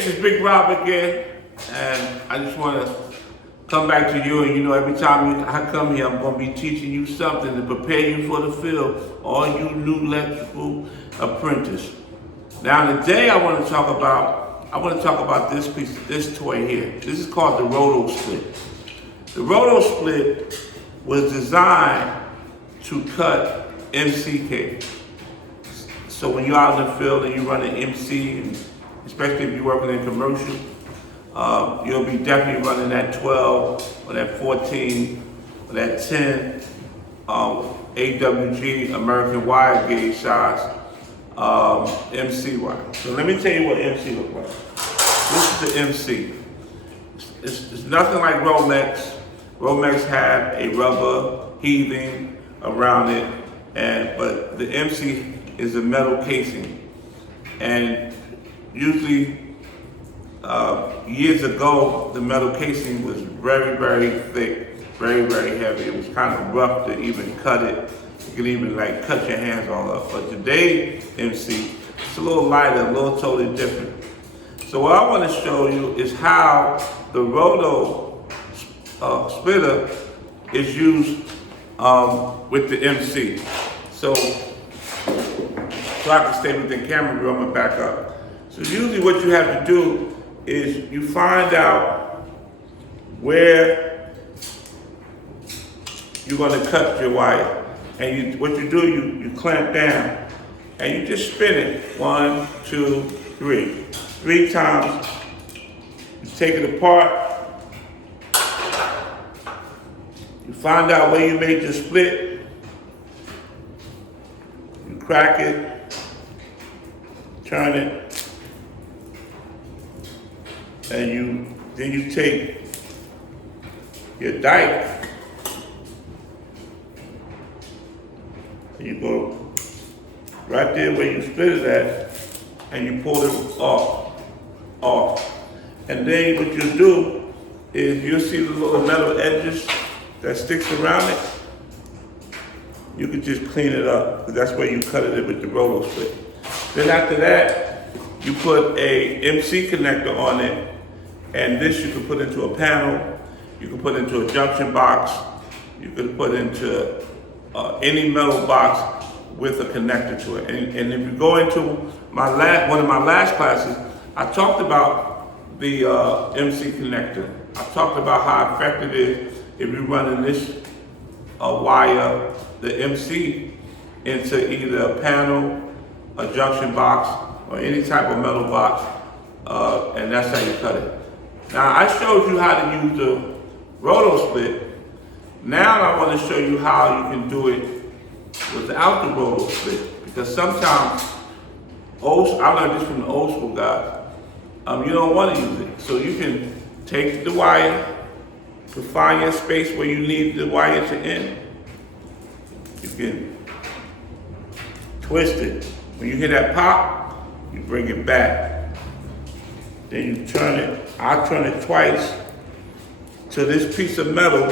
This is Big Rob again, and I just want to come back to you. And you know, every time I come here, I'm going to be teaching you something to prepare you for the field, all you new electrical apprentices. Now, today I want to talk about this piece, this toy here. This is called the Roto Split. The Roto Split was designed to cut MC cables. So when you're out in the field and you run an MC, especially if you're working in commercial, you'll be definitely running that 12 or that 14 or that 10 AWG American wire gauge size MC wire. So let me tell you what MC looks like. This is the MC. It's nothing like Romex. Romex have a rubber heathing around it, but the MC is a metal casing. And usually, years ago, the metal casing was very, very thick, very, very heavy. It was kind of rough to even cut it. You could even like cut your hands all up. But today, MC, it's a little lighter, a little totally different. So what I want to show you is how the Roto splitter is used with the MC. So I can stay within camera view, I'm gonna back up. So usually what you have to do is you find out where you're gonna cut your wire. And what you do, you clamp down and you just spin it 1, 2, 3. 3 times. You take it apart. You find out where you made your split. You crack it. Turn it, and then you take your dike, and you go right there where you split it at, and you pull it off. And then what you do is you'll see the little metal edges that sticks around it. You can just clean it up, because that's where you cut it with the Roto split. Then after that, you put a MC connector on it, and this you can put into a panel, you can put into a junction box, you can put into any metal box with a connector to it. And if you go into one of my last classes, I talked about the MC connector. I talked about how effective it is if you're running this wire, the MC, into either a panel, a junction box, or any type of metal box, and that's how you cut it. Now, I showed you how to use the Roto split. Now I want to show you how you can do it without the Roto split, because sometimes, I learned this from the old school guys, you don't want to use it. So you can take the wire, to find your space where you need the wire to end. You can twist it. When you hear that pop, you bring it back. Then you turn it. I turn it twice till this piece of metal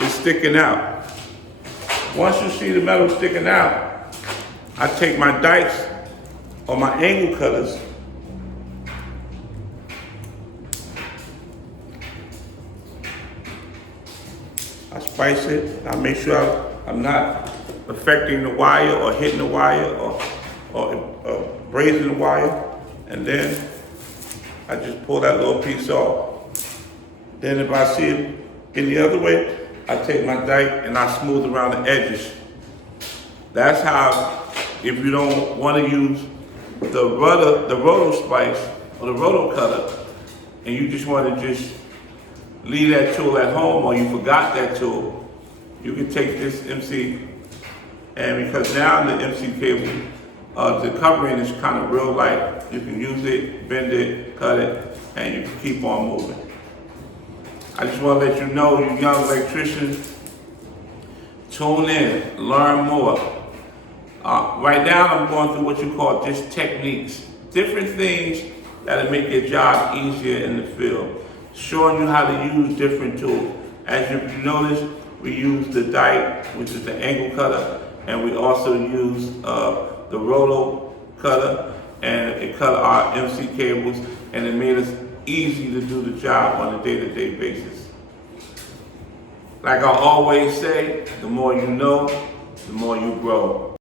is sticking out. Once you see the metal sticking out, I take my dikes or my angle cutters, I spice it. I make sure I'm not affecting the wire or hitting the wire or braiding the wire, and then I just pull that little piece off. Then if I see it in the other way, I take my dike and I smooth around the edges. That's how, if you don't want to use the Roto splice or the Roto Cutter, and you just want to just leave that tool at home, or you forgot that tool, you can take this MC, and because now the MC cable, the covering is kind of real light. You can use it, bend it, cut it, and you can keep on moving. I just want to let you know, you young electricians, tune in, learn more. Right now I'm going through what you call just techniques, different things that'll make your job easier in the field, showing you how to use different tools. As you notice, we use the dike, which is the angle cutter, and we also use the Roto Cutter, and it cut our MC cables and it made us easy to do the job on a day-to-day basis. Like I always say, the more you know, the more you grow.